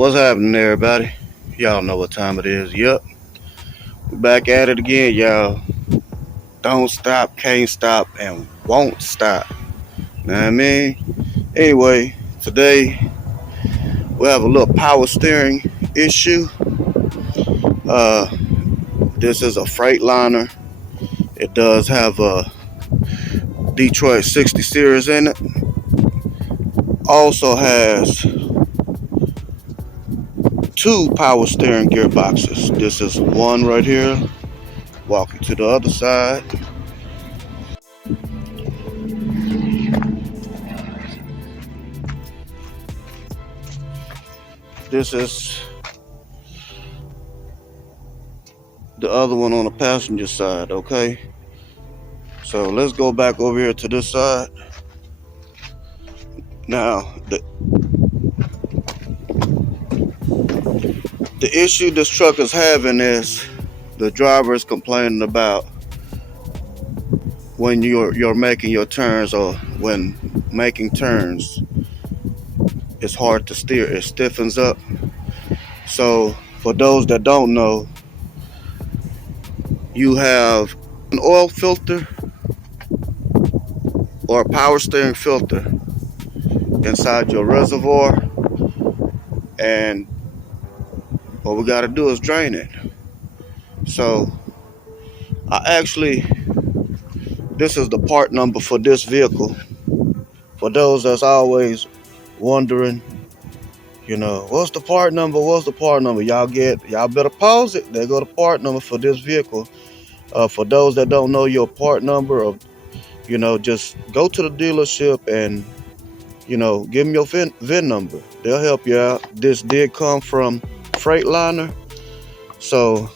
What's happening, everybody? Y'all know what time it is. Yep, we're back at it again, y'all. Don't stop, can't stop, and won't stop. Know what I mean? Anyway, today we have a little power steering issue. Uh, this is a Freightliner. It does have a Detroit 60 series in it. Also has two power steering gearboxes. This is one right here. Walking to the other side. This is the other one on the passenger side, okay? So let's go back over here to this side. Now, the issue this truck is having is the driver is complaining about when you're making your turns, or when making turns, it's hard to steer. It stiffens up. So for those that don't know, you have an oil filter or a power steering filter inside your reservoir, and what we got to do is drain it. So this is the part number for this vehicle. For those that's always wondering, what's the part number? What's the part number? Y'all better pause it. There go the part number for this vehicle. For those that don't know your part number, or just go to the dealership and give them your VIN number. They'll help you out. This did come from Freightliner, so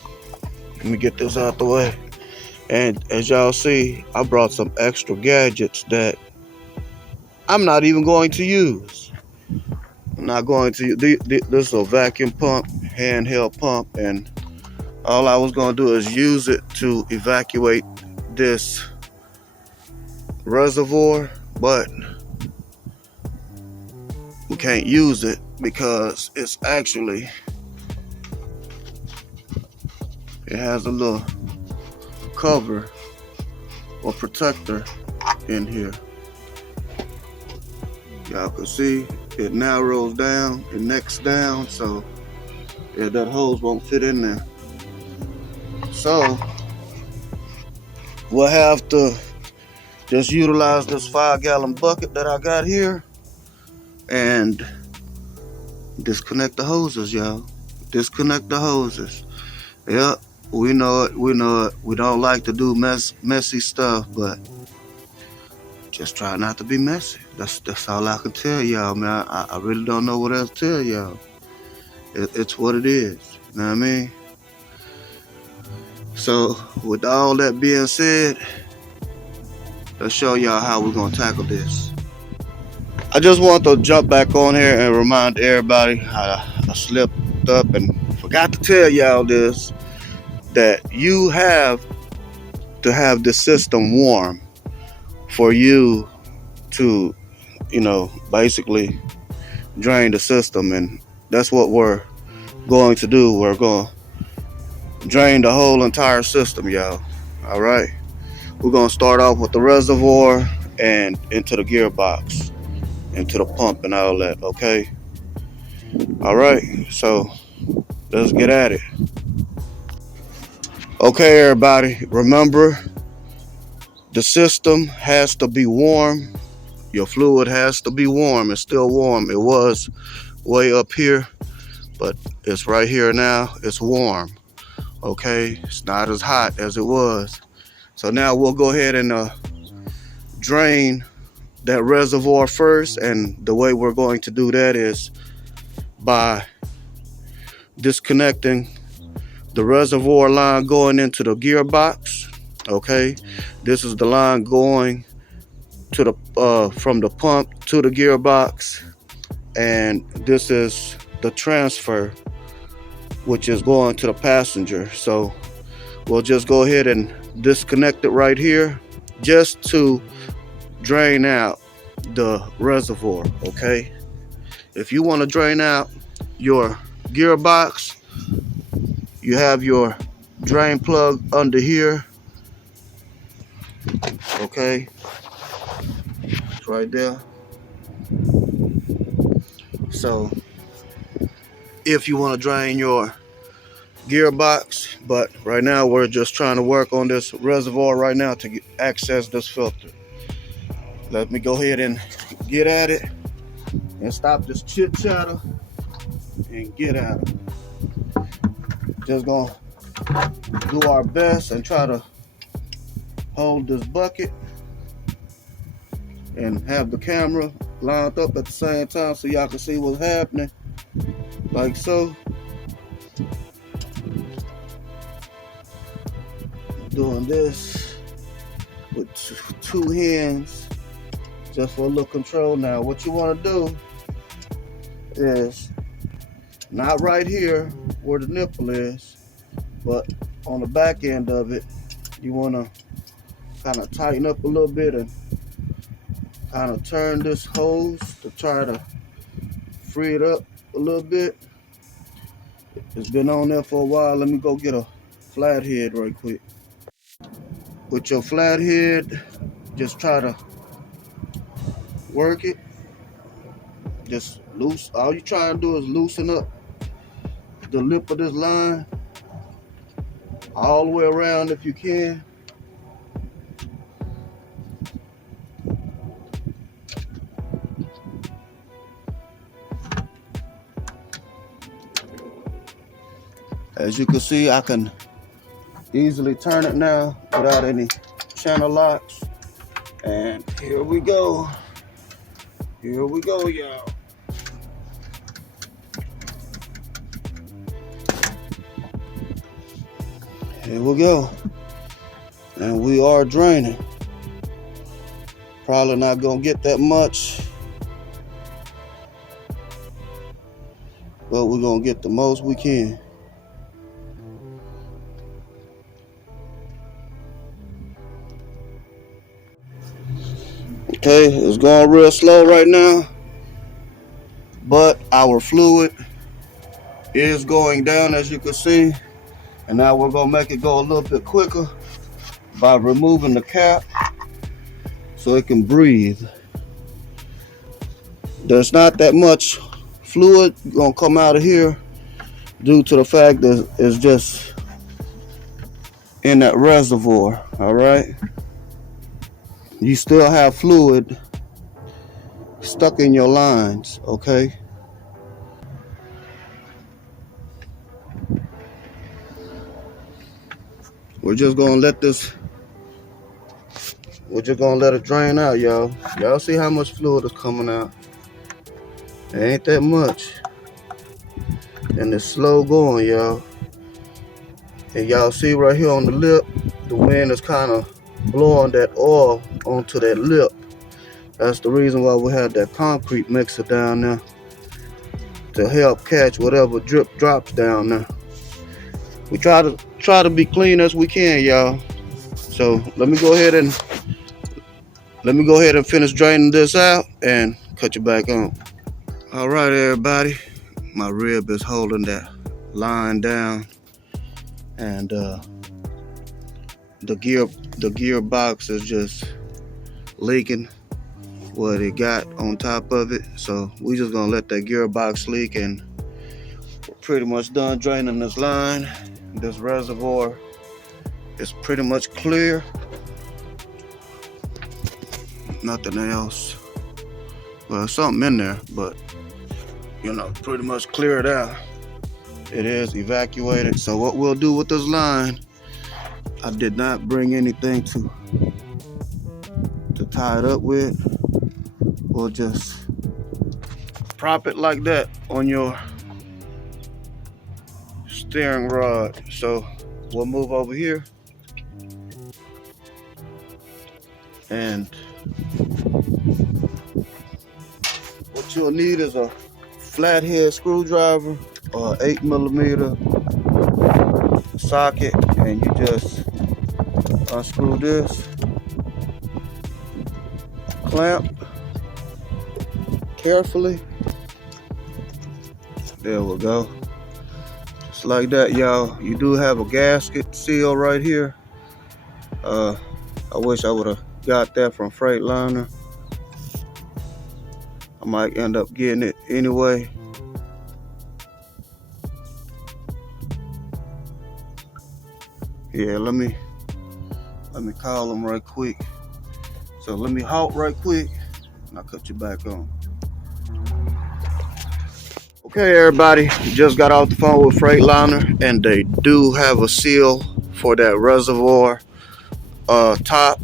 let me get this out the way. And as y'all see, I brought some extra gadgets that I'm not even going to use. I'm not going to. This is a vacuum pump, handheld pump, and all I was going to do is use it to evacuate this reservoir, but we can't use it because it has a little cover or protector in here. Y'all can see it narrows down, it necks down, so yeah, that hose won't fit in there. So we'll have to just utilize this 5-gallon bucket that I got here and disconnect the hoses, y'all. Disconnect the hoses. Yep, we know it. We don't like to do messy stuff, but just try not to be messy. That's all I can tell y'all, man. I really don't know what else to tell y'all. It's what it is. You know what I mean? So with all that being said, let's show y'all how we're gonna tackle this. I just want to jump back on here and remind everybody how I slipped up and forgot to tell y'all this, that you have to have the system warm for you to, basically drain the system. And that's what we're going to do. We're going to drain the whole entire system, y'all. All right. We're going to start off with the reservoir and into the gearbox, into the pump and all that. Okay. All right. So let's get at it. Okay, everybody. Remember, the system has to be warm. Your fluid has to be warm. It's still warm. It was way up here, but it's right here now. It's warm. Okay, it's not as hot as it was. So now we'll go ahead and drain that reservoir first. And the way we're going to do that is by disconnecting the reservoir line going into the gearbox. Okay, this is the line going to the from the pump to the gearbox, and this is the transfer, which is going to the passenger. So we'll just go ahead and disconnect it right here, just to drain out the reservoir. Okay, if you want to drain out your gearbox. You have your drain plug under here. Okay, it's right there. So if you want to drain your gearbox, but right now we're just trying to work on this reservoir right now to access this filter. Let me go ahead and get at it and stop this chit chatter and get at it. Just gonna do our best and try to hold this bucket and have the camera lined up at the same time so y'all can see what's happening, like so. Doing this with two hands just for a little control. Now what you want to do is not right here where the nipple is, but on the back end of it. You want to kind of tighten up a little bit and kind of turn this hose to try to free it up a little bit. It's been on there for a while. Let me go get a flathead right quick. With your flathead, just try to work it. Just loose. All you try to do is loosen up the lip of this line all the way around if you can. As you can see, I can easily turn it now without any channel locks. And here we go. Here we go, y'all. Here we go. And we are draining. Probably not gonna get that much, but we're gonna get the most we can. Okay, it's going real slow right now, but our fluid is going down, as you can see. And now we're gonna make it go a little bit quicker by removing the cap so it can breathe. There's not that much fluid gonna come out of here due to the fact that it's just in that reservoir. All right, you still have fluid stuck in your lines. Okay, we're just gonna let it drain out, y'all. Y'all see how much fluid is coming out? It ain't that much, and it's slow going, y'all. And y'all see right here on the lip, the wind is kind of blowing that oil onto that lip. That's the reason why we have that concrete mixer down there to help catch whatever drip drops down there. We try to be clean as we can, y'all. So let me go ahead and finish draining this out and cut you back on. All right, everybody. My rib is holding that line down, and the gearbox is just leaking what it got on top of it. So we just gonna let that gearbox leak, and we're pretty much done draining this line. This reservoir is pretty much clear. Nothing else. Well, something in there, but pretty much cleared out. It is evacuated. So what we'll do with this line, I did not bring anything to tie it up with. We'll just prop it like that on your steering rod. So we'll move over here, and what you'll need is a flathead screwdriver or 8mm socket, and you just unscrew this, clamp carefully, There we go. Just like that, y'all. You do have a gasket seal right here. I wish I would have got that from Freightliner. I might end up getting it anyway. Yeah, let me call them right quick. So let me halt right quick and I'll cut you back on. Okay, everybody, just got off the phone with Freightliner, and they do have a seal for that reservoir top.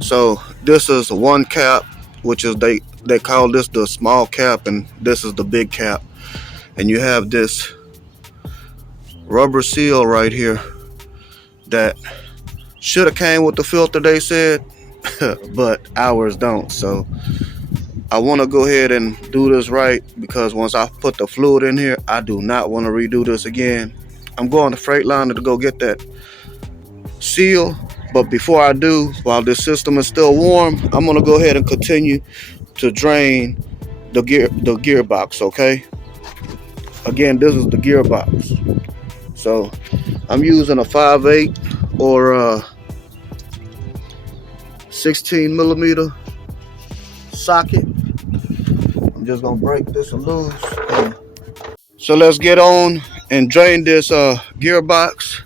So this is one cap, which is they call this the small cap, and this is the big cap. And you have this rubber seal right here that should have came with the filter, they said, but ours don't. So I want to go ahead and do this right, because once I put the fluid in here, I do not want to redo this again. I'm going to Freightliner to go get that seal, but before I do, while this system is still warm, I'm going to go ahead and continue to drain the gearbox. Okay, again, this is the gearbox. So I'm using a 5/8 or 16 millimeter socket. I'm just gonna break this loose. So let's get on and drain this gearbox.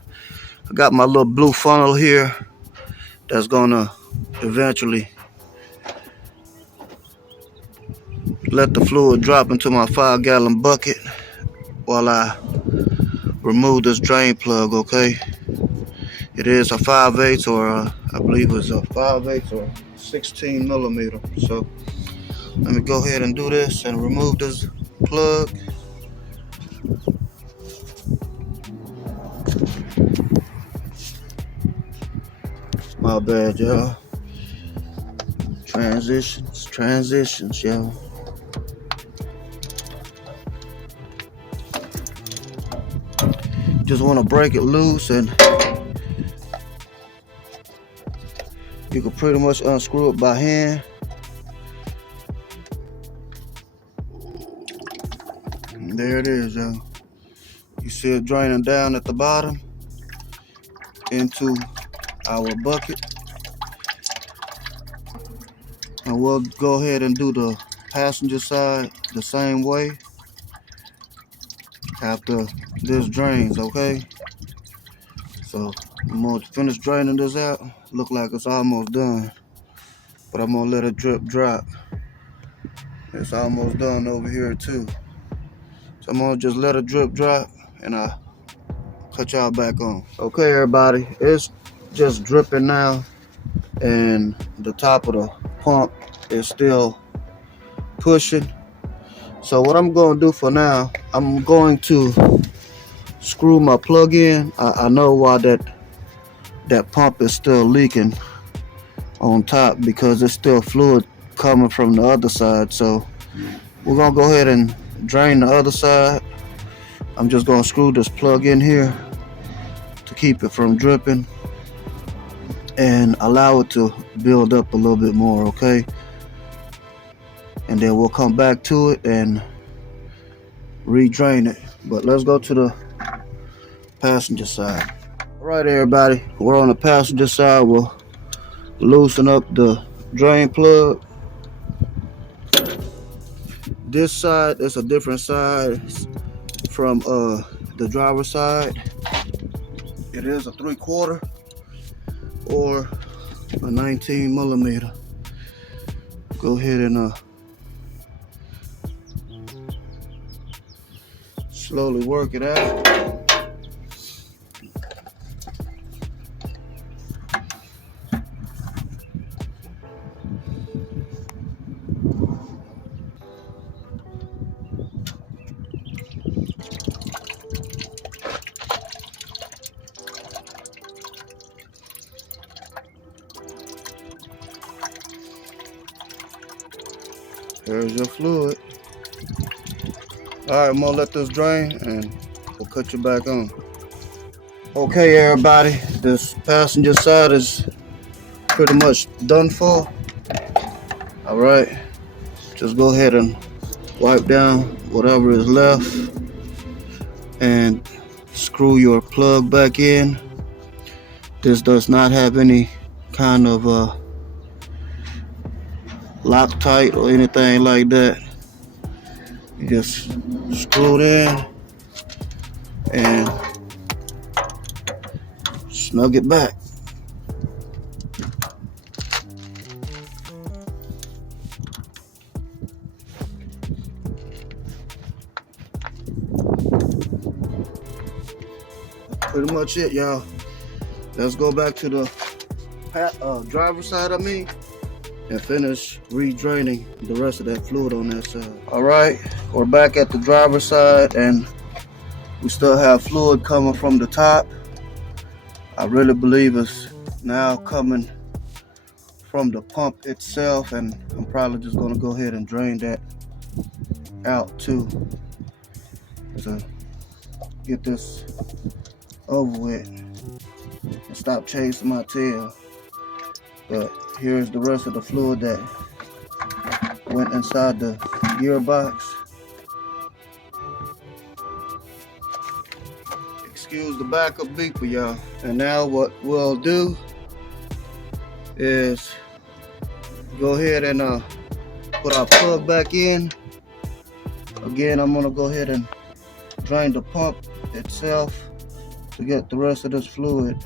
I got my little blue funnel here that's gonna eventually let the fluid drop into my 5-gallon bucket while I remove this drain plug. Okay, it is a 5/8 or I believe it's a 5/8 or 16 millimeter. So let me go ahead and do this and remove this plug. My bad, y'all. Transitions, y'all. Just want to break it loose, and you can pretty much unscrew it by hand. And there it is, y'all. You see it draining down at the bottom into our bucket. And we'll go ahead and do the passenger side the same way after this drains. Okay, so I'm gonna finish draining this out. Look like it's almost done, but I'm gonna let it drip drop. It's almost done over here too, so I'm gonna just let it drip drop and I'll cut y'all back on. Okay, everybody, it's just dripping now, and the top of the pump is still pushing. So what I'm going to do for now, I'm going to screw my plug in. I know why that pump is still leaking on top, because it's still fluid coming from the other side. So we're going to go ahead and drain the other side. I'm just going to screw this plug in here to keep it from dripping and allow it to build up a little bit more. Okay, and then we'll come back to it and re-drain it. But let's go to the passenger side. All right, everybody, we're on the passenger side. We'll loosen up the drain plug. This side is a different size from the driver's side. It is a 3/4 or a 19 millimeter. Go ahead and slowly work it out. There's your fluid. All right, I'm gonna let this drain and we'll cut you back on. Okay, everybody, this passenger side is pretty much done for. All right, just go ahead and wipe down whatever is left. and screw your plug back in. This does not have any kind of Loctite or anything like that. You just screw it in and snug it back. Pretty much it, y'all. Let's go back to the driver's side of me and finish redraining the rest of that fluid on that side. All right, we're back at the driver's side and we still have fluid coming from the top. I really believe it's now coming from the pump itself, and I'm probably just gonna go ahead and drain that out too to get this over with and stop chasing my tail. But here's the rest of the fluid that went inside the gearbox. Excuse the backup beeper, y'all. And now what we'll do is go ahead and put our plug back in. Again, I'm gonna go ahead and drain the pump itself to get the rest of this fluid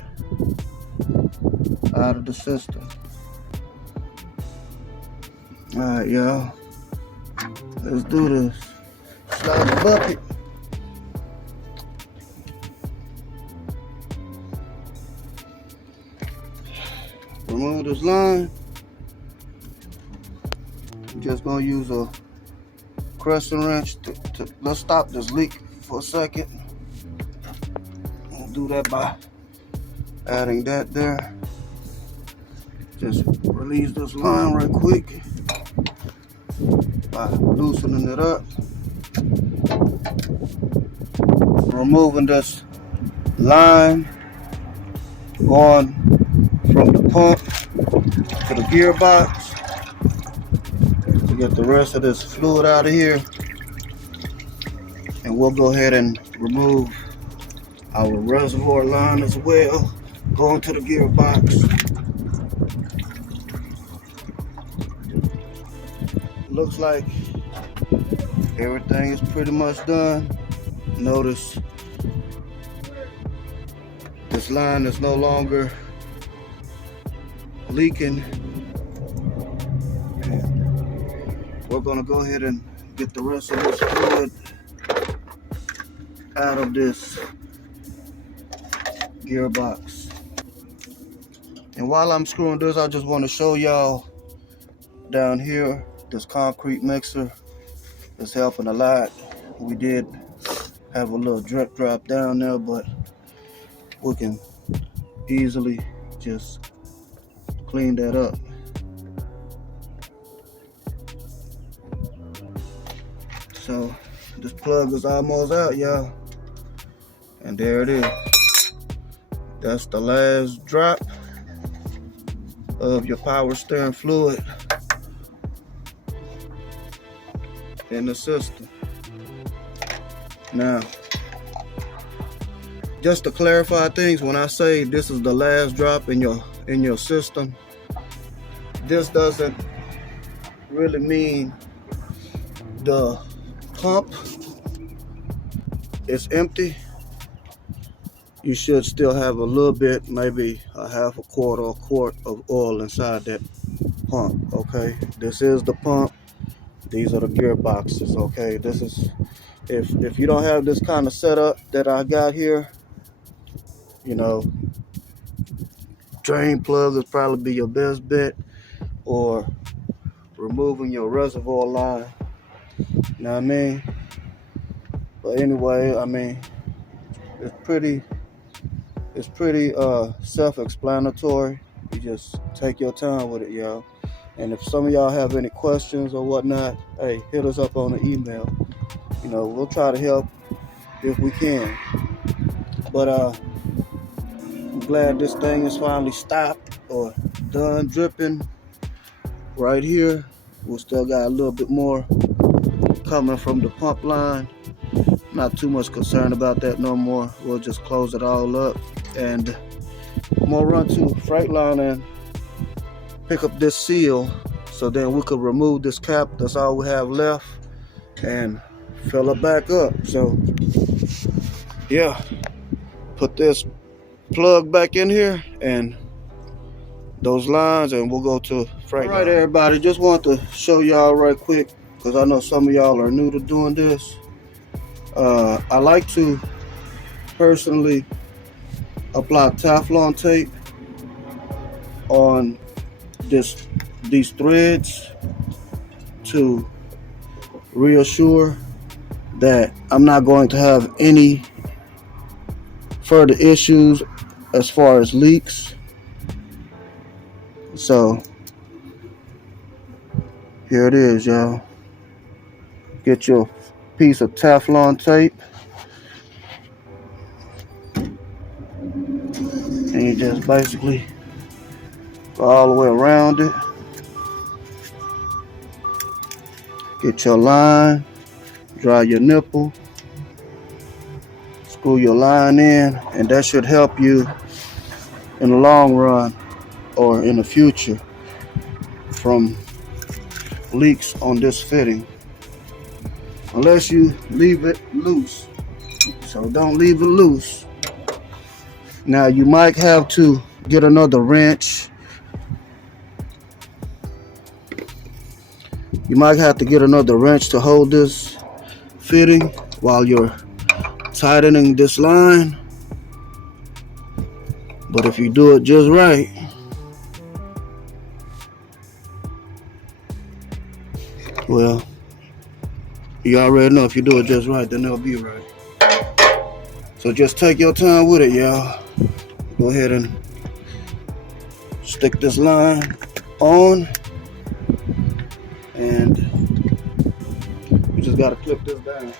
out of the system. All right, y'all. Let's do this. Slide the bucket. Remove this line. I'm just gonna use a crescent wrench to let's stop this leak for a second. We'll do that by adding that there. Just release this line right quick by loosening it up. Removing this line going from the pump to the gearbox to get the rest of this fluid out of here. And we'll go ahead and remove our reservoir line as well, going to the gearbox. Looks like everything is pretty much done. Notice this line is no longer leaking. And we're gonna go ahead and get the rest of this fluid out of this gearbox. And while I'm screwing this, I just want to show y'all down here, this concrete mixer is helping a lot. We did have a little drip drop down there, but we can easily just clean that up. So this plug is almost out, y'all. And there it is. That's the last drop of your power steering fluid in the system. Now, just to clarify things, when I say this is the last drop in your system, this doesn't really mean the pump is empty. You should still have a little bit, maybe a half a quart or a quart of oil inside that pump. Okay, this is the pump. These are the gearboxes. Okay, this is if you don't have this kind of setup that I got here, you know, drain plug is probably be your best bet, or removing your reservoir line. You know what I mean? But anyway, I mean, it's pretty self-explanatory. You just take your time with it, y'all. And if some of y'all have any questions or whatnot, hey, hit us up on the email. You know, we'll try to help if we can. But I'm glad this thing is finally stopped or done dripping right here. We still got a little bit more coming from the pump line. Not too much concerned about that no more. We'll just close it all up, and I'm gonna run to Freightliner and pick up this seal, so then we could remove this cap. That's all we have left, and fill it back up. So yeah, put this plug back in here and those lines, and we'll go to Freightliner. All right, everybody, just want to show y'all right quick, because I know some of y'all are new to doing this. I like to personally apply Teflon tape on these threads to reassure that I'm not going to have any further issues as far as leaks. So here it is, y'all. Get your piece of Teflon tape and you just basically go all the way around it. Get your line, dry your nipple, screw your line in, and that should help you in the long run or in the future from leaks on this fitting, unless you leave it loose. So don't leave it loose. Now you might have to get another wrench. You might have to get another wrench to hold this fitting while you're tightening this line. But if you do it just right, well, you already know if you do it just right, then it'll be right. So just take your time with it, y'all. Go ahead and stick this line on, and you just gotta clip this down.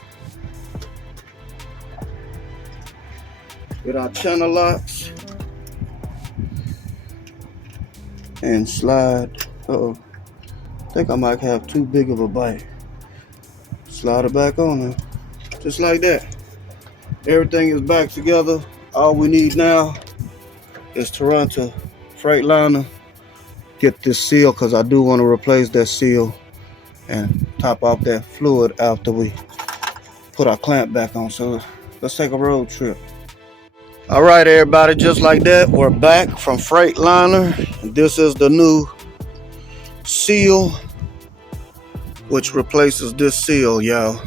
Get our channel locks and slide. Uh-oh. I think I might have too big of a bite. Slide it back on there. Just like that. Everything is back together. All we need now is to run to Freightliner, get this seal, because I do want to replace that seal and top off that fluid after we put our clamp back on. So let's take a road trip. All right, everybody, just like that, we're back from Freightliner. This is the new seal, which replaces this seal, y'all.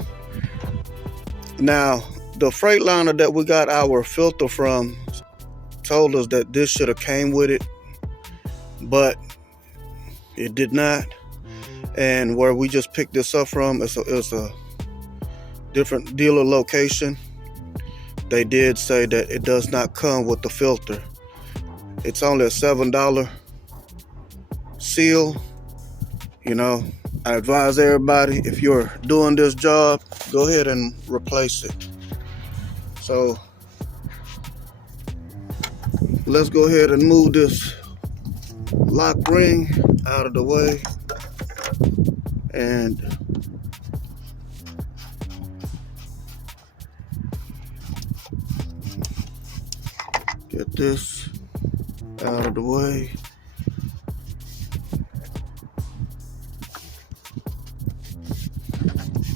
Now, the Freightliner that we got our filter from told us that this should have came with it, but it did not. And where we just picked this up from, it's a different dealer location. They did say that it does not come with the filter. It's only a $7 seal. You know, I advise everybody, if you're doing this job, go ahead and replace it. So let's go ahead and move this lock ring out of the way and get this out of the way.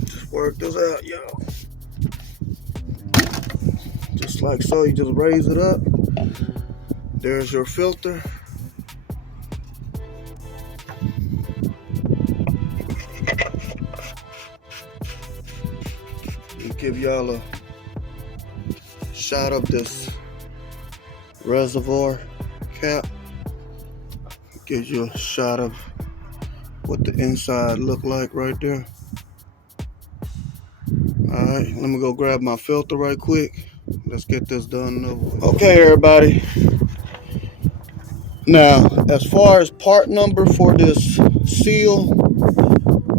Just work this out, y'all. Just like so, you just raise it up. There's your filter. Give y'all a shot of this reservoir cap. Gives you a shot of what the inside look like right there. Alright, let me go grab my filter right quick. Let's get this done over with. Okay, everybody. Now, as far as part number for this seal,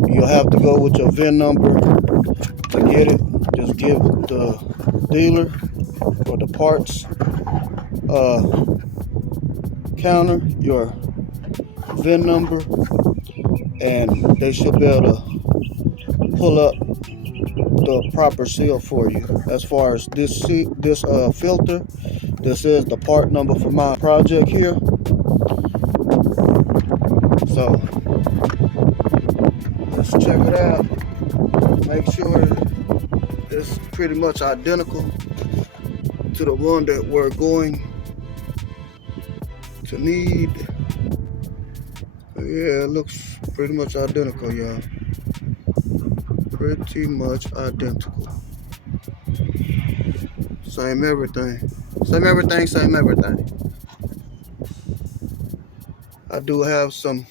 you'll have to go with your VIN number to get it. Just give the dealer or the parts counter your VIN number, and they should be able to pull up the proper seal for you. As far as this filter, this is the part number for my project here. So let's check it out. Make sure it's pretty much identical to the one that we're going to need. Yeah, it looks pretty much identical, y'all. Pretty much identical. Same everything. Same everything, same everything. I do have some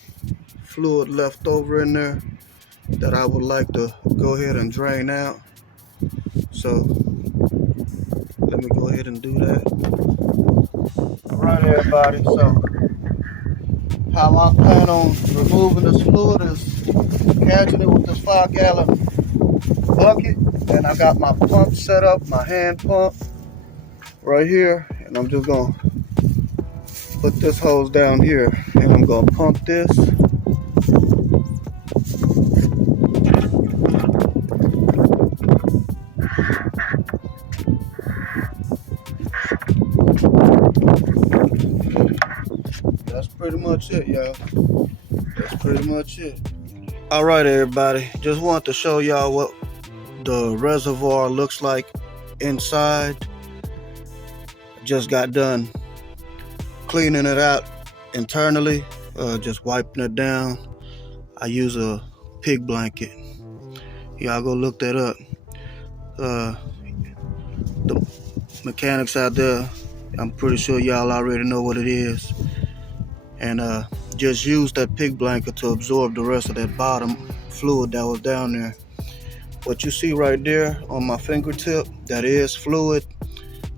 fluid left over in there that I would like to go ahead and drain out. So let me go ahead and do that. All right, everybody. So how I plan on removing this fluid is catching it with this 5-gallon bucket, and I got my pump set up, my hand pump right here, and I'm just gonna put this hose down here, and I'm gonna pump this. That's pretty much it, y'all. That's pretty much it. All right, everybody. Just wanted to show y'all what the reservoir looks like inside. Just got done cleaning it out internally, just wiping it down. I use a pig blanket. Y'all go look that up. The mechanics out there, I'm pretty sure y'all already know what it is. And just use that pig blanket to absorb the rest of that bottom fluid that was down there. What you see right there on my fingertip, that is fluid.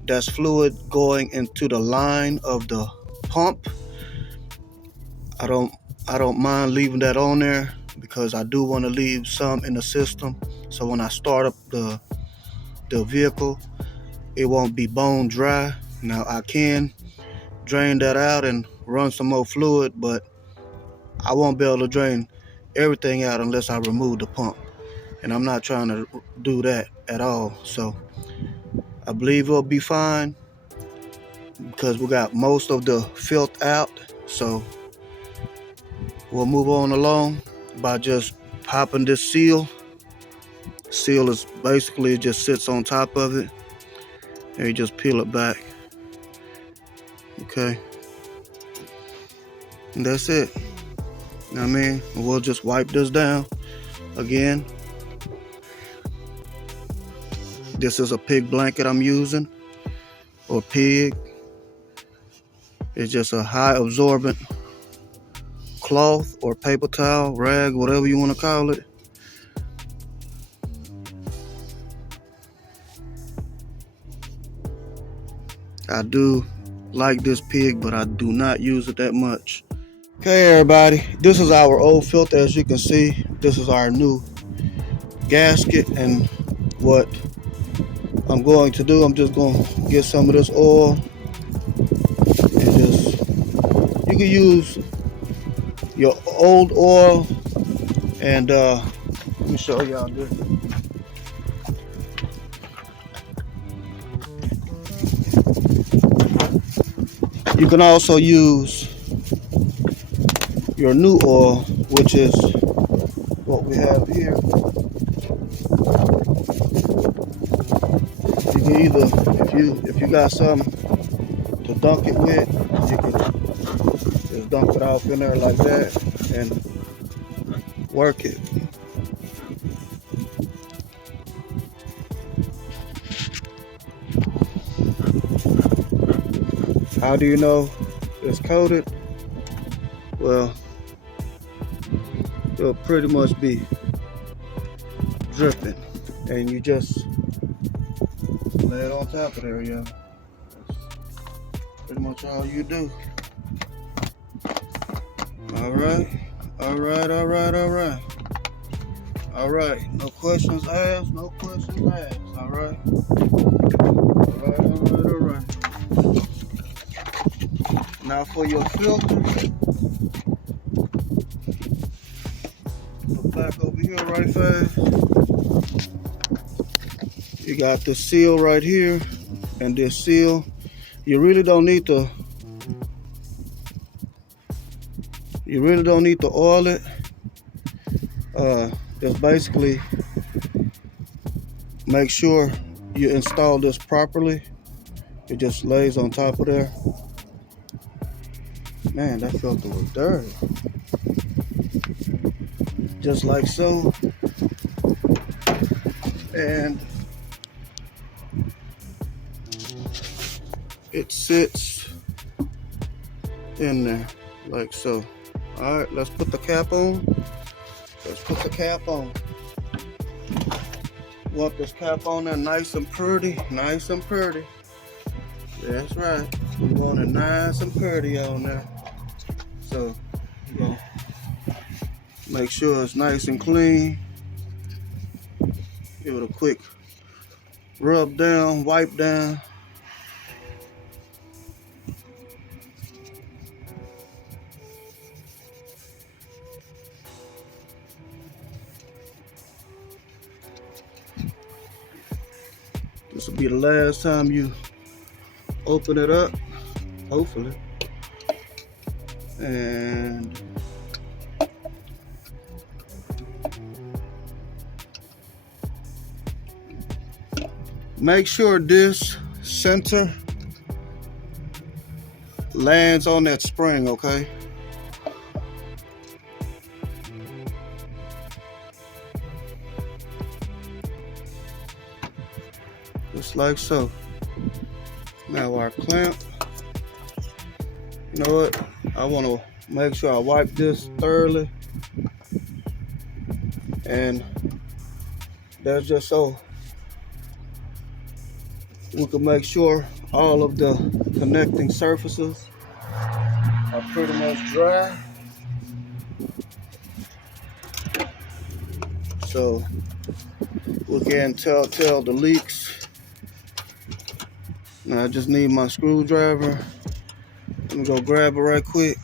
That's fluid going into the line of the pump. I don't mind leaving that on there because I do want to leave some in the system, so when I start up the vehicle, it won't be bone dry. Now I can drain that out and run some more fluid, but I won't be able to drain everything out unless I remove the pump, and I'm not trying to do that at all. So I believe it'll be fine because we got most of the filth out. So we'll move on along by just popping this seal. Seal is basically, it just sits on top of it, and you just peel it back. Okay, and that's it. You know what I mean? We'll just wipe this down again. This is a pig blanket I'm using, or pig. It's just a high absorbent cloth or paper towel, rag, whatever you want to call it. I do like this pig, but I do not use it that much. Okay, everybody, this is our old filter. As you can see, this is our new gasket, and what I'm going to do, I'm just going to get some of this oil and just, you can use your old oil, and let me show y'all this. You can also use your new oil, which is what we have here. You can either, if you got something to dunk it with, you can just dump it off in there like that and work it. How do you know it's coated? Well, it'll pretty much be dripping, and you just lay it on top of there, y'all. That's pretty much all you do. All right. No questions asked. All right. Now for your filter, look back over here right fast. You got this seal right here and this seal. You really don't need to oil it. Just basically make sure you install this properly. It just lays on top of there. Man, that filter was dirty. Just like so. And it sits in there like so. All right, let's put the cap on. Let's put the cap on. Want this cap on there nice and pretty, nice and pretty. That's right. We want it nice and pretty on there. So we're gonna make sure it's nice and clean. Give it a quick rub down, wipe down. This will be the last time you open it up, hopefully. And make sure this center lands on that spring, okay? Just like so. Now our clamp, you know what? I want to make sure I wipe this thoroughly. And that's just so we can make sure all of the connecting surfaces are pretty much dry. So we can tell the leaks. Now I just need my screwdriver. Let me go grab it right quick.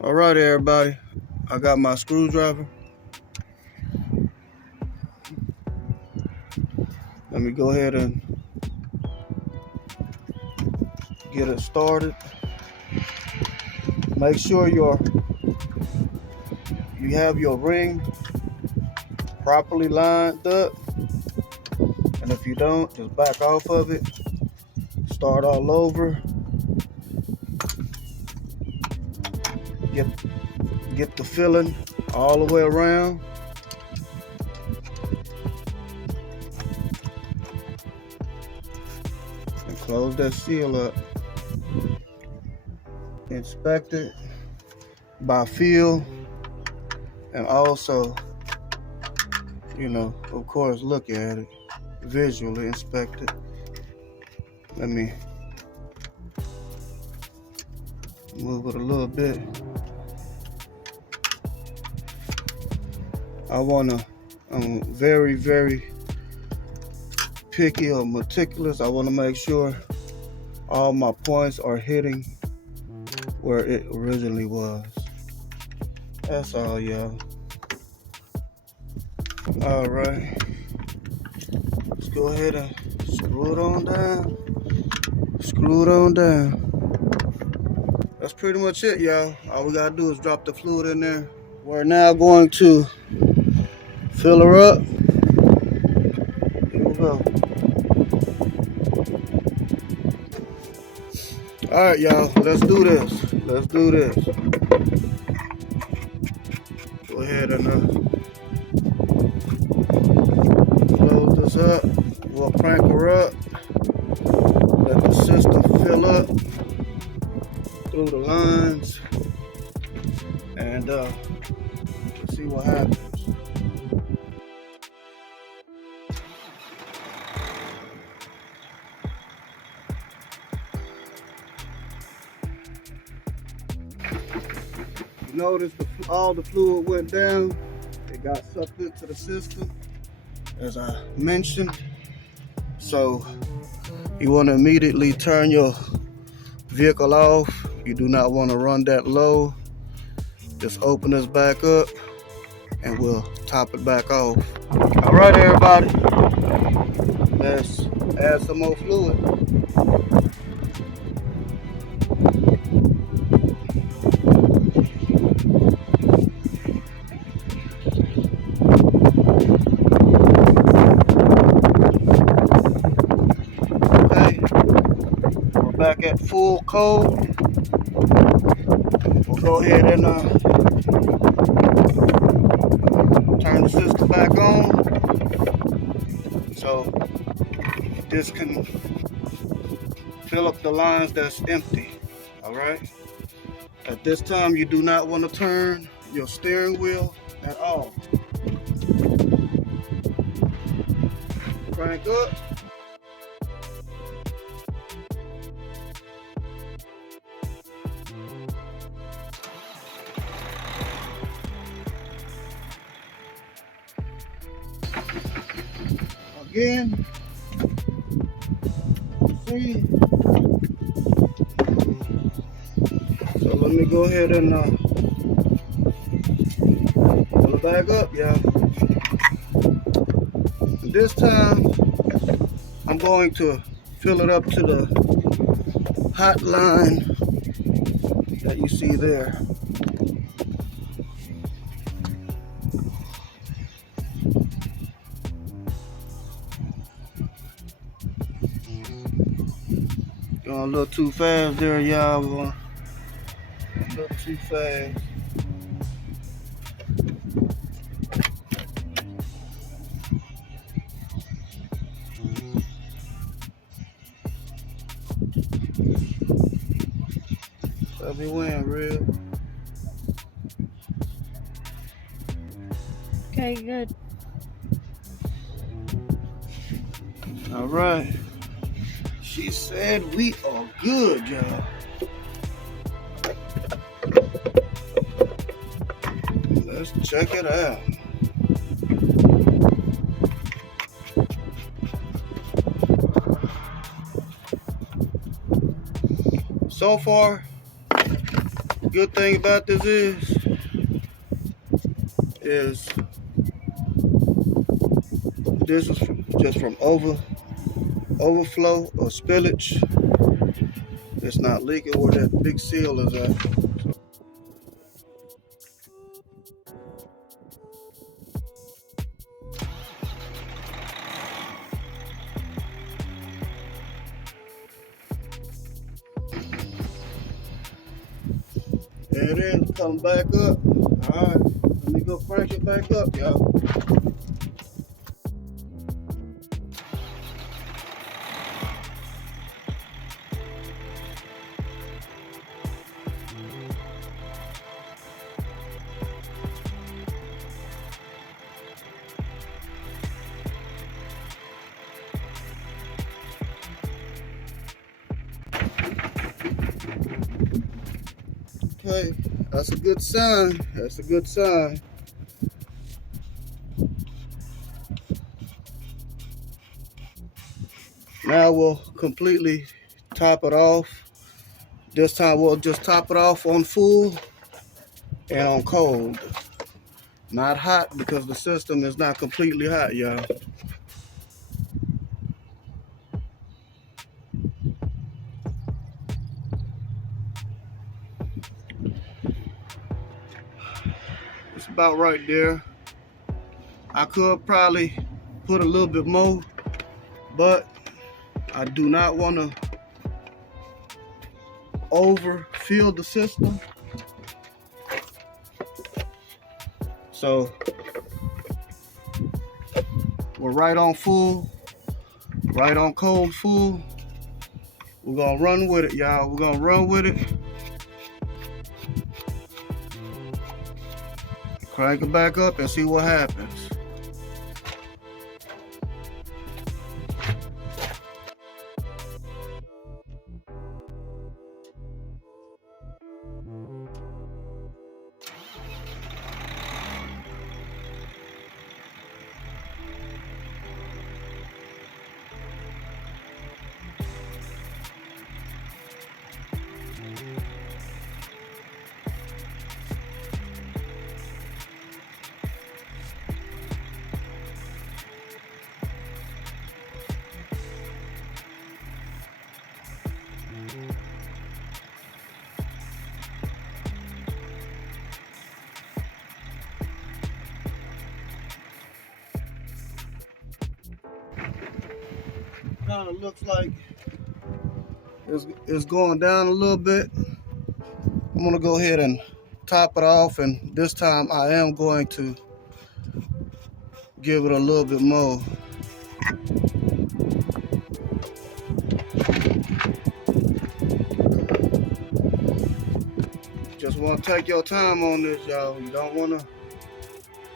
All right, everybody. I got my screwdriver. Let me go ahead and get it started. Make sure you have your ring properly lined up. And if you don't, just back off of it. Start all over. Get the filling all the way around. And close that seal up. Inspect it by feel, and also, you know, of course, look at it. Visually inspect it. Let me move it a little bit. I'm very, very picky or meticulous. I want to make sure all my points are hitting where it originally was. That's all, y'all. All right. Let's go ahead and screw it on down. Screw it on down. That's pretty much it, y'all. All we gotta do is drop the fluid in there. We're now going to fill her up. Here we go. All right, y'all. Let's do this. Let's do this. Go ahead and close this up. We'll crank her up. Let the system fill up through the lines, and see what happens. You notice all the fluid went down. It got sucked into the system, as I mentioned. So you want to immediately turn your vehicle off. You do not want to run that low. Just open this back up and we'll top it back off. All right, everybody, let's add some more fluid. Okay, we're back at full cold. We'll go ahead and turn the system back on so this can fill up the lines that's empty. All right, at this time you do not want to turn your steering wheel at all. Crank up. Again. See? So let me go ahead and fill it back up, y'all. This time I'm going to fill it up to the hot line that you see there. Going a little too fast there, y'all. A little too fast. Let me win, real. Okay, good. All right. She said we are good, y'all. Let's check it out. So far, good thing about this is this is just from overflow or spillage. It's not leaking where that big seal is at. There it is, coming back up. All right, let me go crank it back up, y'all. Okay, that's a good sign. That's a good sign. Now we'll completely top it off. This time we'll just top it off on full and on cold. Not hot because the system is not completely hot, y'all. It's about right there. I could probably put a little bit more, but I do not want to overfill the system. So we're right on full, right on cold full. We're gonna run with it, y'all. We're gonna run with it. Crank it back up and see what happens. kind of looks like it's going down a little bit. I'm gonna go ahead and top it off, and this time I am going to give it a little bit more. Just want to take your time on this, y'all. You don't want to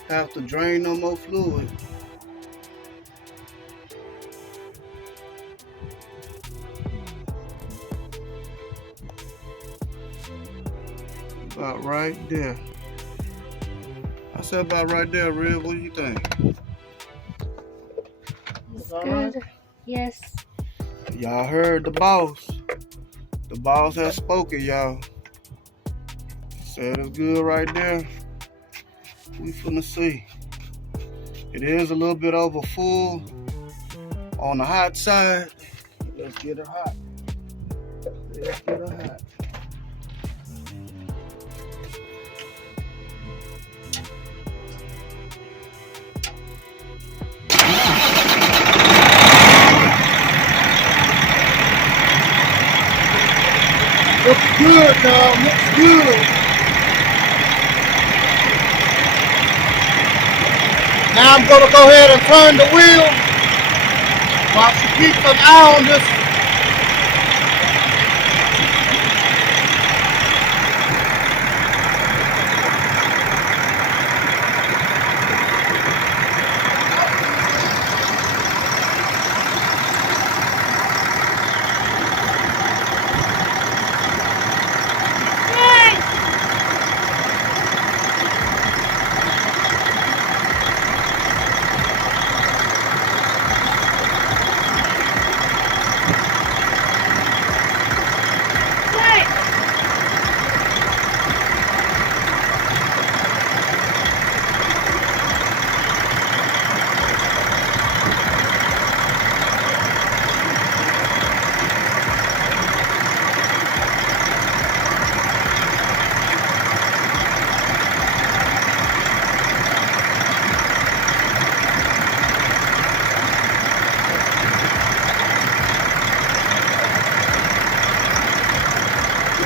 have to drain no more fluid. About right there. I said about right there, Rev. What do you think? It's good. Right? Yes. Y'all heard the boss. The boss has spoken, y'all. Said it's good right there. We finna see. It is a little bit over full on the hot side. Let's get it hot. Let's get it hot. Looks good, dog. Looks good. Now I'm gonna go ahead and turn the wheel while she keeps an eye on this.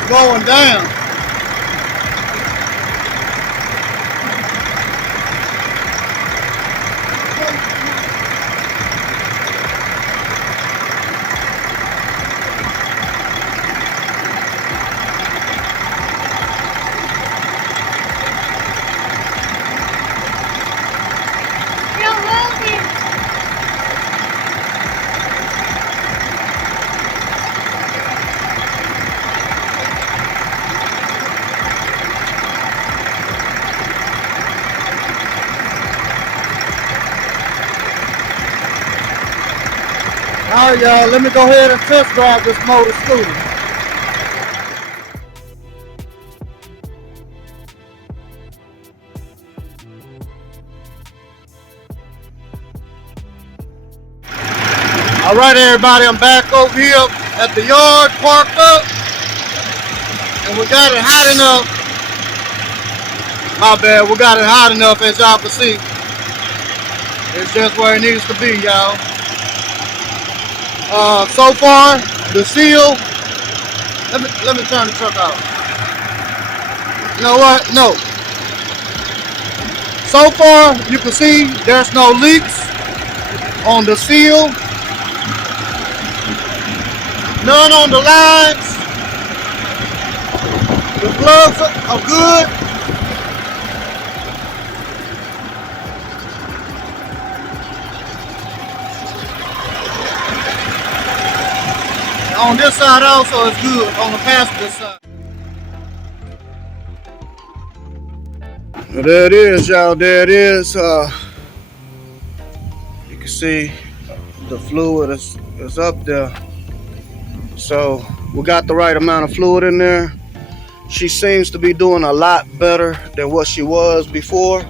Going down. Alright, y'all, let me go ahead and test drive this motor scooter. Alright, everybody, I'm back over here at the yard, parked up, and we got it hot enough. My bad, we got it hot enough, as y'all can see. It's just where it needs to be, y'all. So far, the seal, let me turn the truck off. You know what? No. So far, you can see there's no leaks on the seal. None on the lines. The plugs are good. On this side also is good, on the passenger side. Well, there it is, y'all. There it is. You can see the fluid is up there. So we got the right amount of fluid in there. She seems to be doing a lot better than what she was before.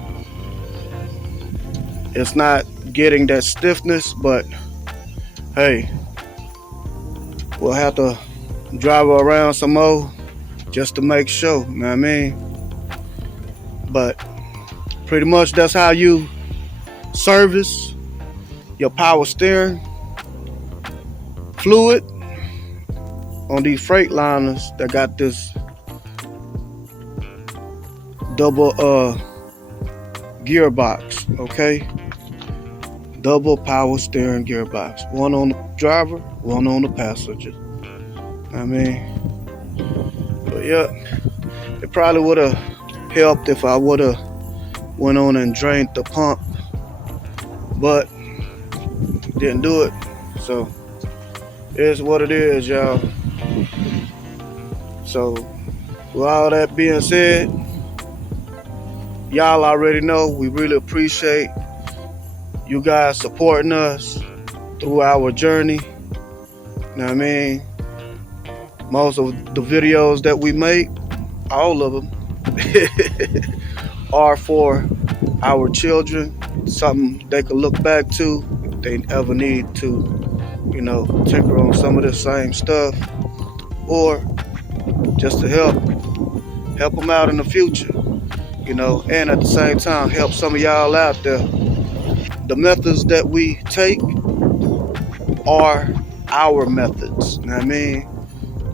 It's not getting that stiffness, but hey, we'll have to drive her around some more just to make sure, you know what I mean? But pretty much that's how you service your power steering. fluid on these Freightliners that got this double gearbox, okay? Double power steering gearbox. One on the driver, one on the passenger. I mean, but yeah, it probably would have helped if I would have went on and drained the pump, but didn't do it. So it's what it is, y'all. So with all that being said, y'all already know we really appreciate you guys supporting us through our journey. You know what I mean? Most of the videos that we make, all of them, are for our children. Something they can look back to if they ever need to, you know, tinker on some of the same stuff, or just to help them out in the future, you know, and at the same time help some of y'all out there. The methods that we take are our methods, you know what I mean?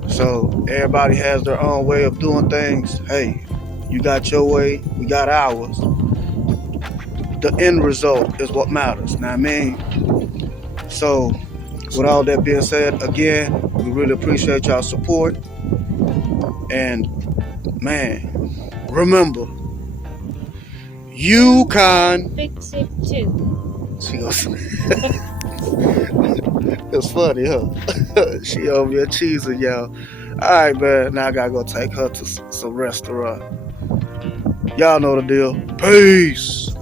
So everybody has their own way of doing things. Hey, you got your way, we got ours. The end result is what matters, you know what I mean? So with all that being said, again, we really appreciate y'all support. And man, remember, you can fix it too. She goes. It's funny, huh? She over here cheesing, y'all. Alright, man. Now I gotta go take her to some restaurant. Y'all know the deal. Peace.